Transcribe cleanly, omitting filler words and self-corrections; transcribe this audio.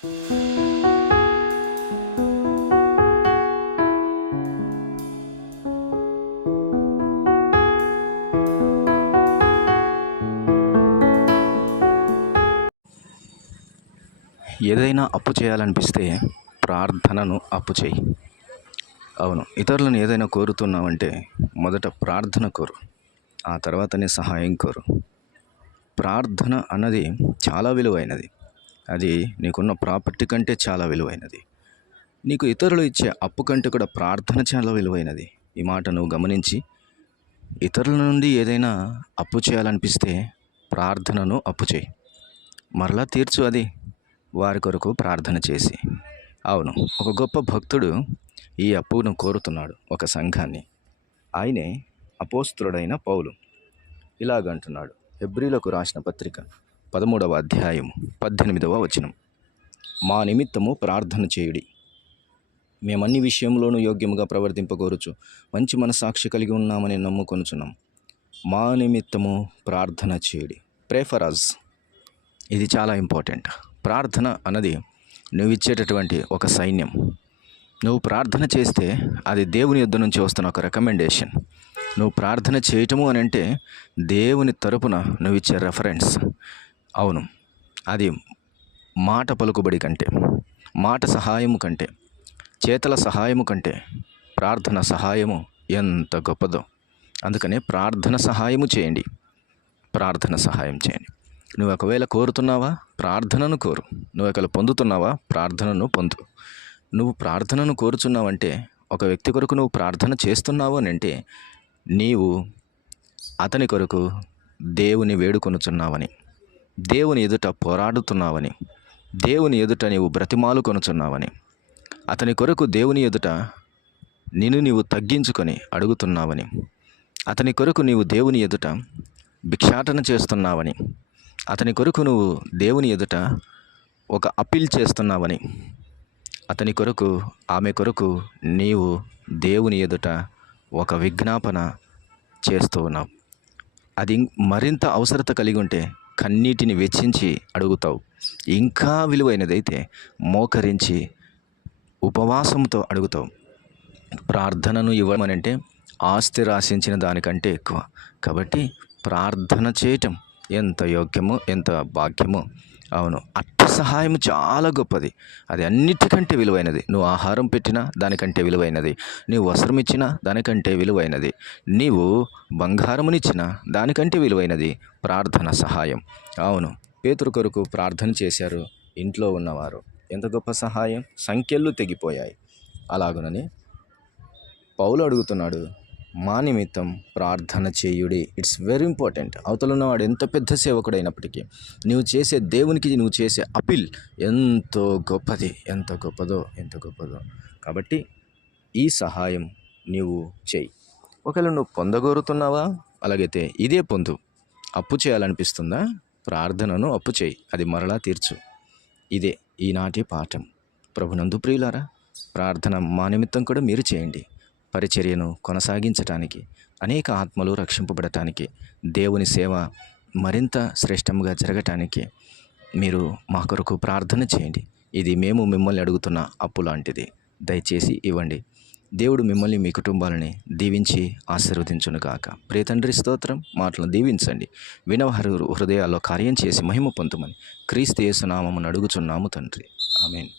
ఏదైనా అప్పు చేయాలనిపిస్తే ప్రార్థనను అప్పు చేయి. అవును, ఇతరులను ఏదైనా కోరుతున్నావంంటే మొదట ప్రార్థన కోరు, ఆ తర్వాతనే సహాయం కోరు. ప్రార్థన అన్నది చాలా విలువైనది. అది నీకున్న ప్రాపర్టీ కంటే చాలా విలువైనది. నీకు ఇతరులు ఇచ్చే అప్పు కంటే కూడా ప్రార్థన చాలా విలువైనది. ఈ మాట నువ్వు గమనించి ఇతరుల నుండి ఏదైనా అప్పు చేయాలనిపిస్తే ప్రార్థనను అప్పు చేయి. మరలా తీర్చు అది వారి కొరకు ప్రార్థన చేసి. అవును, ఒక గొప్ప భక్తుడు ఈ అప్పును కోరుతున్నాడు ఒక సంఘాన్ని. ఆయనే అపోస్తలుడైన పౌలు. ఇలాగంటున్నాడు, హెబ్రీలకు రాసిన పత్రిక 13వ అధ్యాయం 18వ వచనం. మా నిమిత్తము ప్రార్థన చేయుడి, మేమన్ని విషయంలోనూ యోగ్యముగా ప్రవర్తింపగోరుచు మంచి మనసాక్షి కలిగి ఉన్నామని నమ్ముకొనుచున్నాం. మా నిమిత్తము ప్రార్థన చేయుడి. Pray for us. ఇది చాలా ఇంపార్టెంట్. ప్రార్థన అన్నది నువ్వు ఇచ్చేటటువంటి ఒక సైన్యం. నువ్వు ప్రార్థన చేస్తే అది దేవుని యొద్ద నుంచి వస్తున్న ఒక రికమెండేషన్. నువ్వు ప్రార్థన చేయటము అని అంటే దేవుని తరపున నువ్వు ఇచ్చే రెఫరెన్స్. అవును, అది మాట పలుకుబడి కంటే, మాట సహాయము కంటే, చేతల సహాయము కంటే ప్రార్థన సహాయము ఎంత గొప్పదో. అందుకనే ప్రార్థన సహాయము చేయండి, ప్రార్థన సహాయం చేయండి. నువ్వు ఒకవేళ కోరుతున్నావా, ప్రార్థనను కోరు. నువ్వు ఒకవేళ పొందుతున్నావా, ప్రార్థనను పొందు. నువ్వు ప్రార్థనను కోరుచున్నావంటే, ఒక వ్యక్తి కొరకు నువ్వు ప్రార్థన చేస్తున్నావు అని అంటే నీవు అతని కొరకు దేవుని వేడుకొనుచున్నావని, దేవుని ఎదుట పోరాడుతున్నావని, దేవుని ఎదుట నీవు బ్రతిమాలు కొనుచున్నావని, అతని కొరకు దేవుని ఎదుట నీవు తగ్గించుకొని అడుగుతున్నావని, అతని కొరకు నీవు దేవుని ఎదుట భిక్షాటన చేస్తున్నావని, అతని కొరకు నువ్వు దేవుని ఎదుట ఒక అప్పీల్ చేస్తున్నావని, అతని కొరకు, ఆమె కొరకు నీవు దేవుని ఎదుట ఒక విజ్ఞాపన చేస్తూ ఉన్నావు. అది మరింత అవసరత కలిగి ఉంటే కన్నీటిని వెచ్చించి అడుగుతావు. ఇంకా విలువైనదైతే మోకరించి ఉపవాసంతో అడుగుతావు. ప్రార్థనను ఇవ్వమనంటే ఆస్తి రాశించిన దానికంటే ఎక్కువ. కాబట్టి ప్రార్థన చేయటం ఎంత యోగ్యమో, ఎంత భాగ్యమో. అవును, అట్టి సహాయం చాలా గొప్పది. అది అన్నిటికంటే విలువైనది. నువ్వు ఆహారం పెట్టినా దానికంటే విలువైనది, నీవు వస్త్రం ఇచ్చినా దానికంటే విలువైనది, నీవు బంగారమునిచ్చినా దానికంటే విలువైనది ప్రార్థన సహాయం. అవును, పేతురు కొరకు ప్రార్థన చేశారు ఇంట్లో ఉన్నవారు. ఎంత గొప్ప సహాయం! సంఖ్యలు తెగిపోయాయి. అలాగునని పౌలు అడుగుతున్నాడు, మా నిమిత్తం ప్రార్థన చేయుడి. It's very important. అవతల ఉన్నవాడు ఎంత పెద్ద సేవకుడైనప్పటికీ నువ్వు చేసే దేవునికి నువ్వు చేసే అపీల్ ఎంతో గొప్పది, ఎంత గొప్పదో. కాబట్టి ఈ సహాయం నీవు చేయి. ఒకవేళ నువ్వు పొందగోరుతున్నావా, అలాగైతే ఇదే పొందు. అప్పు చేయాలనిపిస్తుందా, ప్రార్థనను అప్పు చేయి, అది మరలా తీర్చు. ఇదే ఈనాటి పాఠం. ప్రభునందు ప్రియులారా, ప్రార్థన మా నిమిత్తం కూడా మీరు చేయండి. పరిచర్యను కొనసాగించటానికి, అనేక ఆత్మలు రక్షింపబడటానికి, దేవుని సేవ మరింత శ్రేష్టంగా జరగటానికి మీరు మా కొరకు ప్రార్థన చేయండి. ఇది మేము మిమ్మల్ని అడుగుతున్న అప్పు లాంటిది. దయచేసి ఇవ్వండి. దేవుడు మిమ్మల్ని, మీ కుటుంబాలని దీవించి ఆశీర్వదించునుగాక. ప్రియ తండ్రి, స్తోత్రం. మాటలను దీవించండి. వినవహరు హృదయాల్లో కార్యం చేసి మహిమ పొందుమని క్రీస్తు యేసు నామమున అడుగుచున్నాము తండ్రి. ఆమేన్.